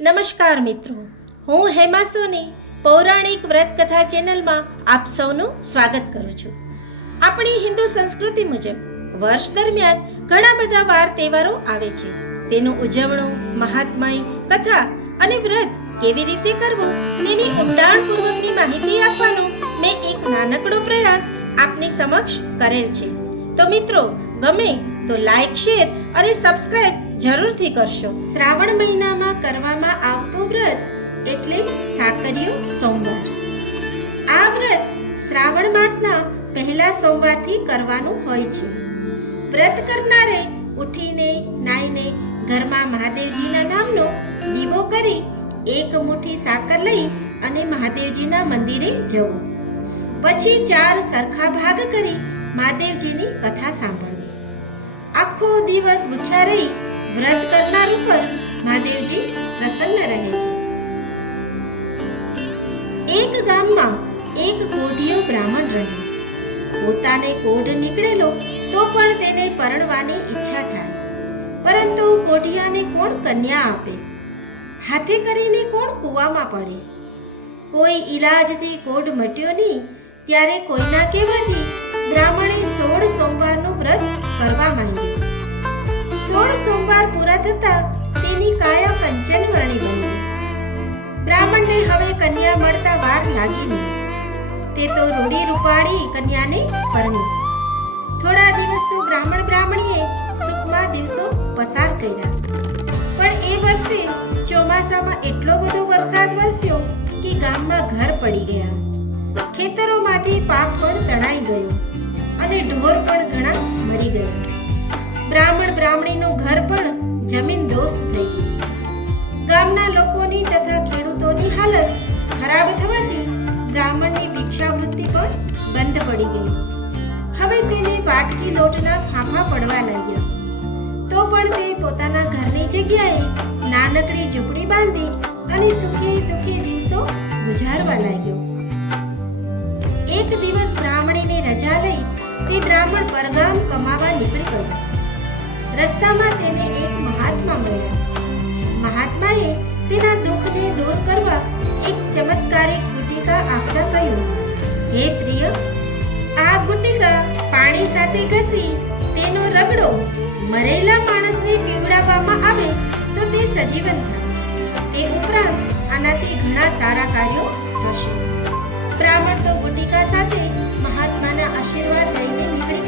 નમસ્કાર મિત્રો, હું હેમા સોની, પૌરાણિક વ્રત કથા ચેનલમાં આપ સૌનું સ્વાગત કરું છું. આપણી હિન્દુ સંસ્કૃતિ મુજબ, વર્ષ દરમિયાન ઘણા બધા વાર તહેવારો આવે છે. તેનું ઉજવણું, મહાત્માય કથા અને વ્રત કેવી રીતે કરવું, તેની ઊંડાણપૂર્વકની માહિતી આપવાનો મેં એક નાનકડો પ્રયાસ આપની સમક્ષ કરેલ છે. તો મિત્રો, ગમે તો લાઈક શેર અને સબસ્ક્રાઇબ જરૂરથી કરશો. શ્રાવણ મહિનામાં કરવામાં આવતું વ્રત એટલે સાકરિયું સોમવાર. આ વ્રત શ્રાવણ માસના પહેલા સોમવારથી કરવાનું હોય છે. વ્રત કરનારે ઉઠીને, નાઈને ઘરમાં મહાદેવજીના નામનો દીવો કરી એક મુઠ્ઠી સાકર લઈ અને મહાદેવજીના મંદિરે જવું. પછી ચાર સરખા ભાગ કરી મહાદેવજીની કથા સાંભળવી. આખો દિવસ ભૂખ્યા રહી વ્રત કરનાર ઉપર મહાદેવજી પ્રસન્ન રહે છે. એક ગામમાં એક કોઢિયો બ્રાહ્મણ રહ્યો. પોતાને કોઢ નીકળેલો તો પણ તેને પરણવાની ઈચ્છા થાય. પરંતુ કોઢિયાને કોણ કન્યા આપે? હાથે કરીને કોણ કૂવામાં પડે? કોઈ ઈલાજથી કોઢ મટ્યો નહીં, ત્યારે કોઈના કહેવાથી બ્રાહ્મણે સોળ સોમવારનું વ્રત કરવા માંડ્યું. સોળ સોમવાર પૂરા થતા તેની કાયા કંચન વર્ણી બની. બ્રાહ્મણને હવે કન્યા મળતા વાર લાગી નહીં. તે તો રૂડી રૂપાળી કન્યાને પરણી. થોડા દિવસ બ્રાહ્મણ બ્રાહ્મણીએ સુખમાં દિવસો પસાર કર્યા. પણ એ વર્ષે ચોમાસામાં એટલો બધો વરસાદ વરસ્યો કે ગામમાં ઘર પડી ગયા. ખેતરોમાંથી પાક પણ તણાઈ ગયો અને ઢોર પણ ઘણા મરી ગયા. બ્રાહ્મણ બ્રાહ્મણીનું ઘર પણ જમીન દોસ્ત થઈ ગયું. ગામના લોકોની તથા ખેડૂતોની હાલત ખરાબ થવાથી બ્રાહ્મણની ભિક્ષાવૃત્તિ પણ બંધ પડી ગઈ. હવે તેને વાટકી લોટના ફાંફા પડવા લાગ્યા. તો પણ તે પોતાના ઘરની જગ્યાએ નાનકડી ઝૂંપડી બાંધી અને સુખી દુખી દિવસો ગુજારવા લાગ્યો. એક દિવસ બ્રાહ્મણીને રજા લઈ તે બ્રાહ્મણ પરગામ કમાવા નીકળી ગયો. રસ્તામાં તેને એક મહાત્મા મળ્યા. મહાત્માએ તેના દુઃખને દૂર કરવા એક ચમત્કારિક ગુટિકા આપતા કહ્યું, હે પ્રિય, આ ગુટિકા પાણી સાથે ઘસી તેનો રગડો મરેલા માણસને પીવડાવવામાં આવે તો તે સજીવન થાય. તે ઉપરાંત આનાથી ઘણા સારા કાર્યો થશે. બ્રાહ્મણ તો ગુટિકા સાથે મહાત્માના આશીર્વાદ લઈને નીકળી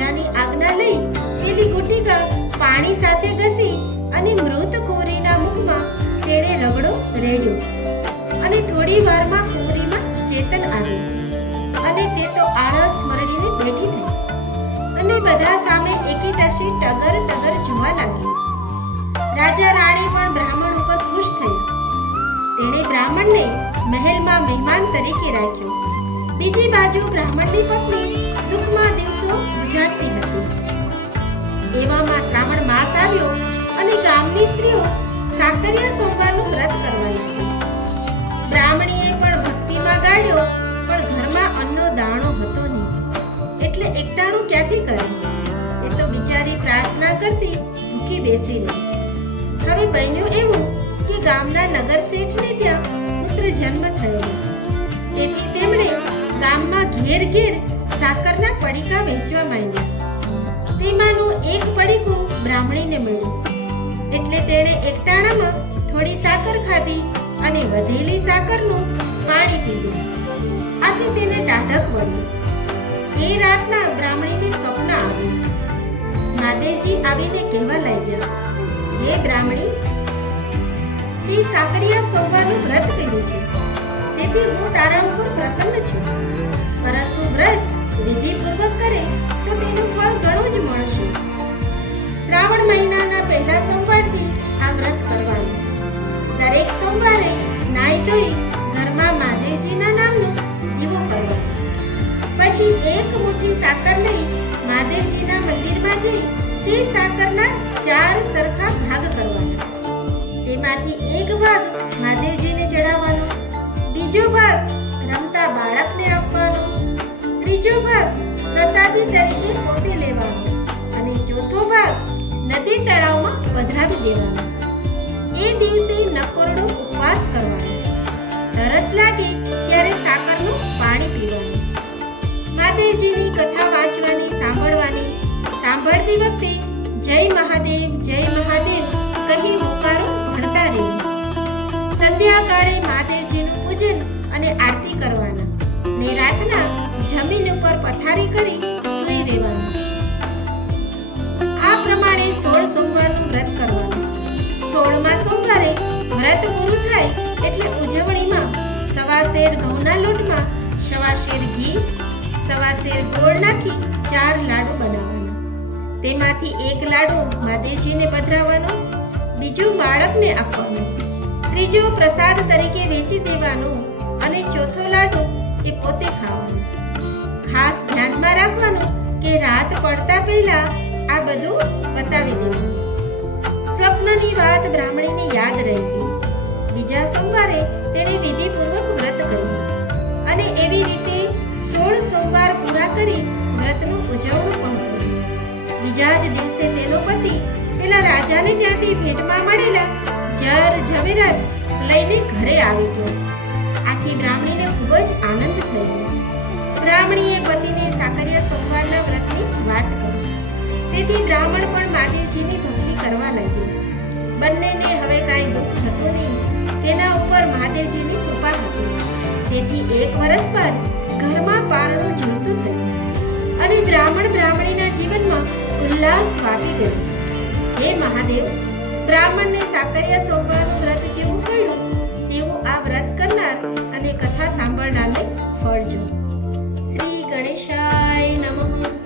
રાજાની આજ્ઞા લઈ પેલી ગુટિકા પાણી સાથે ઘસી અને મૃત કુંવરીના મુખમાં તેણે રગડો રેડ્યો. અને થોડી વારમાં કુંવરીમાં ચેતન આવ્યું. અને તે તો આળસ મરડીને બેઠી થઈ. અને બધા સામે એકી ટગર ટગર જોવા લાગી રાજા રાણી પણ બ્રાહ્મણ ઉપર ખુશ થયા. તેણે બ્રાહ્મણને મહેલમાં મહેમાન તરીકે રાખ્યો. બીજી બાજુ બ્રાહ્મણની પત્ની દુઃખમાં દિવસો ગુજારતી હતી. એવામાં શ્રાવણ માસ આવ્યો અને ગામની સ્ત્રીઓ સાકરિયા સોમવારનું વ્રત કરવા લાગી. બ્રાહ્મણીએ પણ ભક્તિમાં ગાળ્યો પણ ઘરમાં અન્નનો દાણો હતો નહીં. એટલે એકટાણું ક્યાંથી કરે? એ તો બિચારી પ્રાર્થના કરતી ભૂખી બેસી રહી. હવે બન્યું એવું કે ગામના નગર શેઠને ત્યાં પુત્ર જન્મ થયો. ઘેર ઘેર સાકરના પડીકા વેચવા માંડ્યા. તેમાંનું એક પડીકું બ્રાહ્મણીને મળ્યું. એટલે તેણે એકટાણામાં થોડી સાકર ખાધી અને વધેલી સાકરનું પાણી પીધું. આથી તેને ટાઢક વળ્યું એ રાતના બ્રાહ્મણીને સ્વપ્ન આવ્યું. મહાદેવજી આવીને કહેવા લાગ્યા, હે બ્રાહ્મણી, તે સાકરિયા સોમવારનું વ્રત કર્યું છે. તેથી હું તારા ઉપર પ્રસન્ન છું. પરંતુ વ્રત વિધિપૂર્વક કરે તો તેનું ફળ ઘણું જ મળશે. શ્રાવણ મહિનાના પહેલા સોમવારથી આ વ્રત કરવાનું. દરેક સોમવારે નાઈ ધોઈ ઘરમાં મહાદેવજીના નામનો દીવો કરવો. પછી એક મુઠ્ઠી સાકર લઈ મહાદેવજીના મંદિરમાં જઈ તે સાકરના ચાર સરખા ભાગ કરવાના તેમાંથી એક ભાગ મહાદેવજીને ચડાવવાનો. બીજો ભાગ રમતા બાળકને આપવાનો. ત્રીજો ભાગ પ્રસાદી તરીકે પોતે લેવાનો. અને ચોથો ભાગ નદી તળાવમાં પધરાવી દેવાનો. એ દિવસે નકોરડો ઉપવાસ કરવાનો. તરસ લાગે ત્યારે સાકરનું પાણી પીવાનું. મહાદેવજીની કથા વાંચવાની, સાંભળવાની. સાંભળતી વખતે જય મહાદેવ જય મહાદેવ. આરતી કરવાના. ને રાતના જમીન ઉપર પથારી કરી સૂઈ રહેવાનું. આ પ્રમાણે સોળ સોમવારનું વ્રત કરવાનું. સોળમા સોમવારે વ્રત પૂરું થાય એટલે ઉજવણીમાં સવા શેર ઘઉંના લોટમાં સવા શેર ઘી સવા શેર ગોળ નાખી ચાર લાડુ બનાવવાના. તેમાંથી એક લાડુ મહાદેવજીને પધરાવવાનો, બીજો બાળકને આપવાનો. ત્રીજો પ્રસાદ તરીકે વેચી દેવાનો. એ ખાવાનું ખાસ ધ્યાનમાં રાખવાનું કે રાત પડતા પહેલા આ બધું બતાવી દેવાનું સ્વપ્નની વાત બ્રાહ્મણીને યાદ રહી ગઈ બીજા સોમવારે તેણે વિધિપૂર્વક વ્રત કર્યું. અને એવી રીતે સોળ સોમવાર પૂરા કરી વ્રતનું ઉજવણું પણ કર્યું. બીજા જ દિવસે તેનો પતિ પેલા રાજાને ત્યાંથી ભેટમાં મળેલા જર ઝવેરાત લઈને ઘરે આવી ગયો. આથી બ્રાહ્મણીને ખૂબ જ આનંદ થયો. બ્રાહ્મણીએ પતિને સાકરિયા સોમવારના વ્રતની વાત કરી. તેથી બ્રાહ્મણ પણ મહાદેવજીની ભક્તિ કરવા લાગ્યો. બંનેને હવે કાંઈ દુઃખ થતું નહીં. તેના ઉપર મહાદેવજીની કૃપા હતી. તેથી એક વર્ષ બાદ ઘરમાં પારણું ઝૂલતું થયું અને બ્રાહ્મણ બ્રાહ્મણીના જીવનમાં ઉલ્લાસ વાપી ગયો. હે મહાદેવ, બ્રાહ્મણને સાકરિયા સોમવારનું વ્રત જેવું પડ્યું. અને કથા સાંભળનારને ફળજો શ્રી ગણેશાય નમઃ.